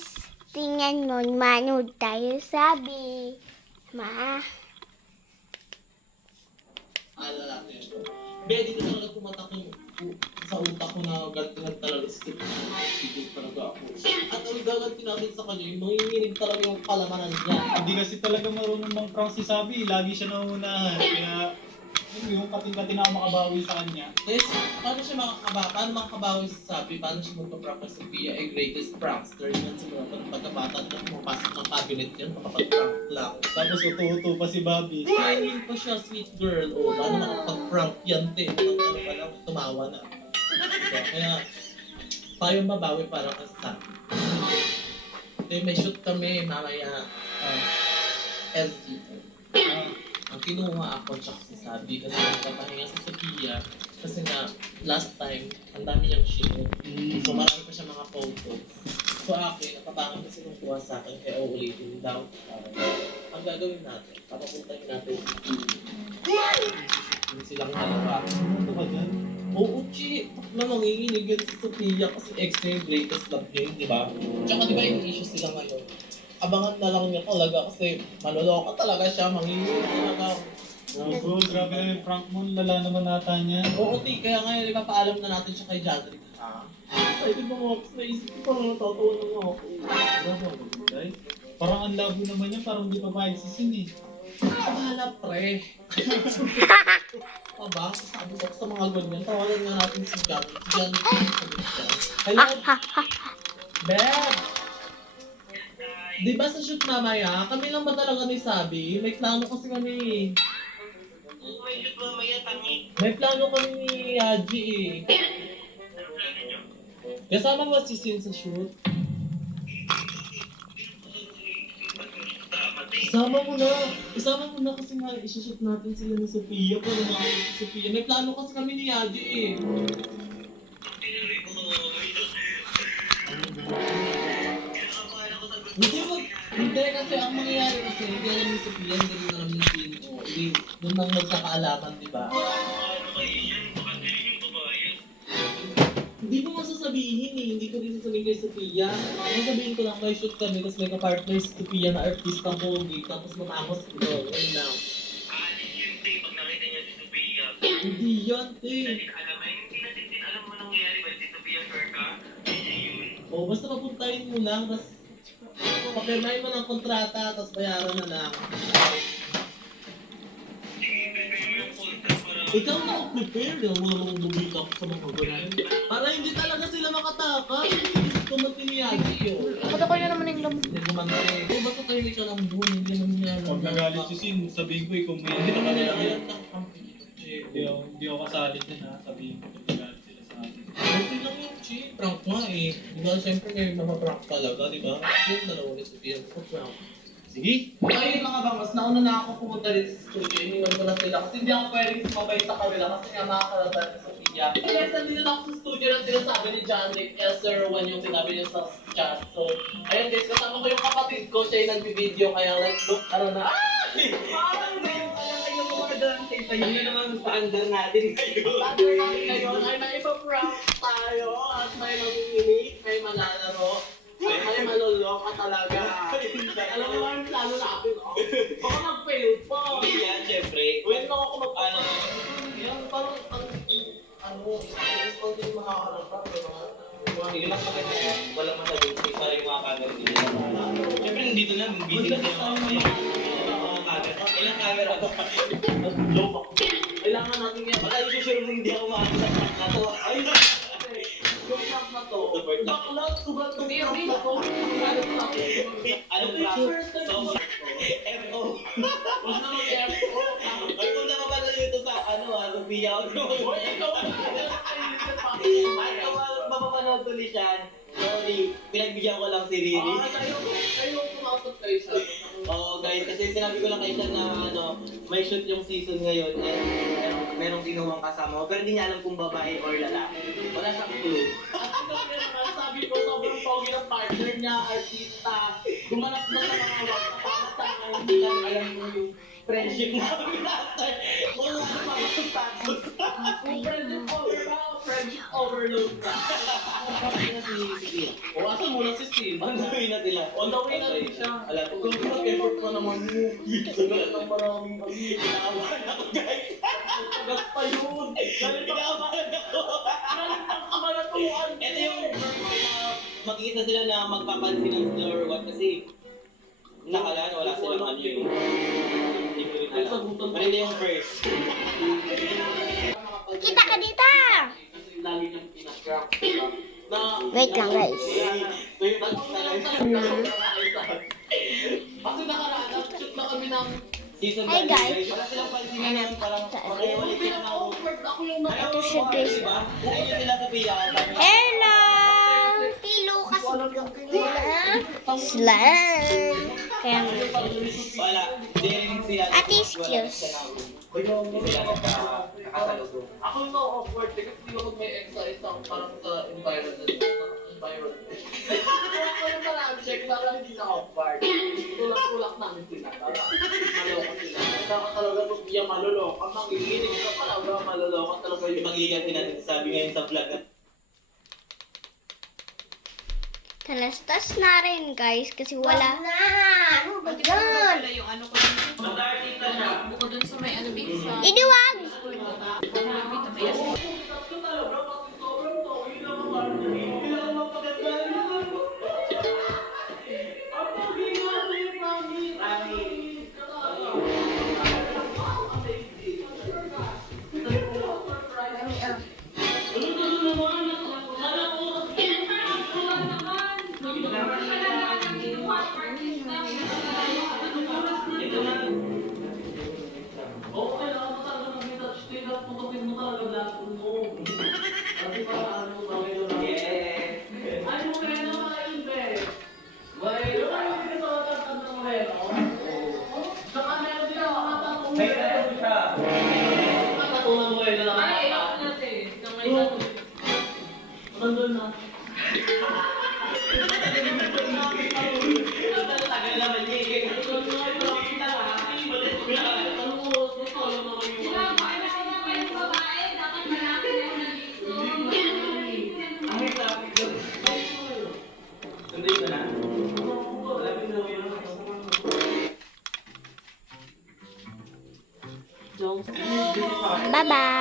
guys, tingnan mo, manood tayo sabi. Alala natin. Bedi ko talaga pumatak sa utak ko na ganti na talaga isip talaga ako. At ang gaganti natin sa kanya, yung manginginig talaga yung kalamanan niya. Hindi kasi talaga marunong mang prank si Sabi. Lagi siya nauunahan. Kaya yung kating-kating na ako makabawi sa kanya. Yes, paano makakabawi sa Sabi? Paano siya magpa-prank kay Sophia? Ay greatest prankster yan siguro. Pagkabata niya, pumapasok ng cabinet yan, makapag-prank lang. Tapos uto-uto pa si Bobby. Smiling pa siya, sweet girl. O, paano makapag-prank yan, te? Ano pa lang, tumawa na. Diba? Kaya, tayong mabawi para kay Sabi. May shoot kami mamaya. SG. Ang kinuha ako tsaka si Sabi kasi nagpapahinga sa Sophia kasi nga last time ang dami niyang shoot. So marami pa siya mga photos. So akin, napapangan kasi nung kuha sa akin kaya uulitin daw. Ang gagawin natin, papapuntahin natin yung silang dalawa. Ano ka dyan? Oo, Chi! Na manginginig yun si Sophia kasi extra yung greatest love niya yun, di ba? Tsaka di ba yung issue sila ngayon? Abangan na lang niya talaga kasi maloloka talaga siya, manginginig talaga. Oo, grabe na yung prank mo. Lala naman nata niya. Oo, Ti, kaya ngayon ipapaalam na natin siya kay Jadrick. Ay, di ba mga naisip ko parang natatawa na nga ako. Grabe ako, guys. Parang ang labo naman yan. Parang hindi pa maisisin eh. Bahala, pre. Aba, sabi ko sa mga ganyan, tawanan nga natin si Jadrick. Si Jadrick. Hello? Beb! Di ba sa shoot mamaya, kami lang ba talaga ni Sabi? May plano kasi kami eh. May shoot mamaya, tangi. May plano kami ni Haji eh. Kasama mo si Sin sa shoot? Isama mo na! Isama mo na kasi nga isushoot natin sila ni Sophia para makakita si Sophia. May plano kasi kami ni Haji eh. Hindi kasi ang mangyayari kasi hindi alam ni Sophia, hindi rin alam ni Sin. O, hindi, doon lang magkakaalaman, di ba? Hindi ko nga sasabihin eh, hindi ko rin sasabihin kay Sophia. Ang sabihin ko lang, may shoot kami, tapos may ka-partner si Sophia na artista pogi, tapos matapos ko, ayun lang. Pag nakita niya si Sophia, Hindi yan, hindi eh. natin din alam mo nangyayari ba si Sophia Sorka? O, basta papuntahin mo lang, tapos papirmahin mo ng kontrata, tapos bayaran na lang. Ikaw na ako prepare yung mga bumita ko sa mga ganyan. Para hindi talaga sila makatakas. Kumati ni Yagi yun. Bakit ako na naman yung lamok? Hindi kumante. Kung basta tayo ka lang buhay, hindi naman niya alam. Pag nagalit si Sin, sabihin ko kung may Hindi hindi ka ka kaya nila. yan nakakampi. Hindi ako kasali dyan ha. Sabihin ko kung nagalit sila sa akin. Okay lang yun, Chi. Prank nga eh. Di ba, siyempre may mga prank talaga, di ba? Yung dalawa ni Sophia, prank. Sige. Ayun mga bangas, nauna na ako pumunta rin sa studio. Iniwan ko na sila kasi hindi ako pwedeng sumabay sa kanila kasi nga makakalatan ni Sophia. Kaya nandito na ako sa studio na sinasabi ni Janick S01 yung sinabi niya sa chat. So, ayun guys, kasama ko yung kapatid ko. Siya yung nag-video kaya let's look. Ano na? Yun na naman ang standard natin ngayon. Later natin ngayon ay may ipa-prank tayo at may mag-inig, may malalaro. Ay, maloloka talaga. Alam mo naman, plano natin, oh. Baka mag-fail pa. Hindi yan, syempre. When lang ako mag-ano, yan, parang, isang din makakarapap, Sige lang pag walang masagot, para yung mga camera nila. Syempre nandito na, busy na sila mga camera. Ilang camera ba? Low ako. Kailangan natin yan. Baka yung sure mo hindi ako makakita na to. Ay, yung prank na to. Bakla, sobrang itong prank na to. Anong prank? So, FO. Huwag na mag-FO. Ay, kung nakapanood nyo ito sa, Sophia, Hoy, ikaw ang Ay, mapapanood ko ni Sean. Sorry, pinagbigyan ko lang si Riri. Kayo pumasok kayo sa... Oo guys, kasi sinabi ko lang kay Sean na may shoot yung season ngayon and merong kinuhang kasama ko. Pero hindi niya alam kung babae or lalaki. Wala siyang clue. At ito naman sabi ko, sobrang pogi ng partner niya, artista. Gumanap na sa mga wakatakan, hindi lang alam mo yung friendship namin after. Wala na mga status. Friendship overload ka. Ano na si Sophia? O, asan mo na si Steve? On the way na sila. On the way na rin siya. Ala, Kung mag-effort pa naman mo. Sagat ng maraming Pinakabahan ako, guys. Sagat pa yun. Pinakabahan ako. Ang kamalatuan. Ito yung mag-iisa sila na magpapansin ng sila or what kasi nakalaan, wala silang ano yun. Hindi ko rin alam. Pero hindi yung first. Kita ka dito! Kasi lagi niyang pinag-crack. Wait lang, guys. Kasi nakaraan, shoot na kami ng... Season Hi, guys. Wala silang pansin na yun, parang makiwalik yun ng... Ako yung Ito siya, guys. Diba? Sa inyo sila sa Pia. Hello! Hello kasi bigyan ko nila slime. Kaya Wala. Daring sila. Ate, excuse. Hindi sila nagkakasalubo. Ako yung na-awkward kasi di ba pag may exercise lang parang sa environment. Ako yung parang check na lang hindi na-awkward. Tulak-tulak namin sila. Para maloko sila. Kaya talaga pag niya maloloko. Ang mangiginig ka talaga maloloko talaga Yung yung magiganti natin sabi ngayon sa vlog na talastas na rin, guys, kasi wala na. Ano ba yan? Wala yung ano ko lang. mag-artista siya. Bukod dun sa may ano big sa Idiwag! dito kaya sa Bye-bye!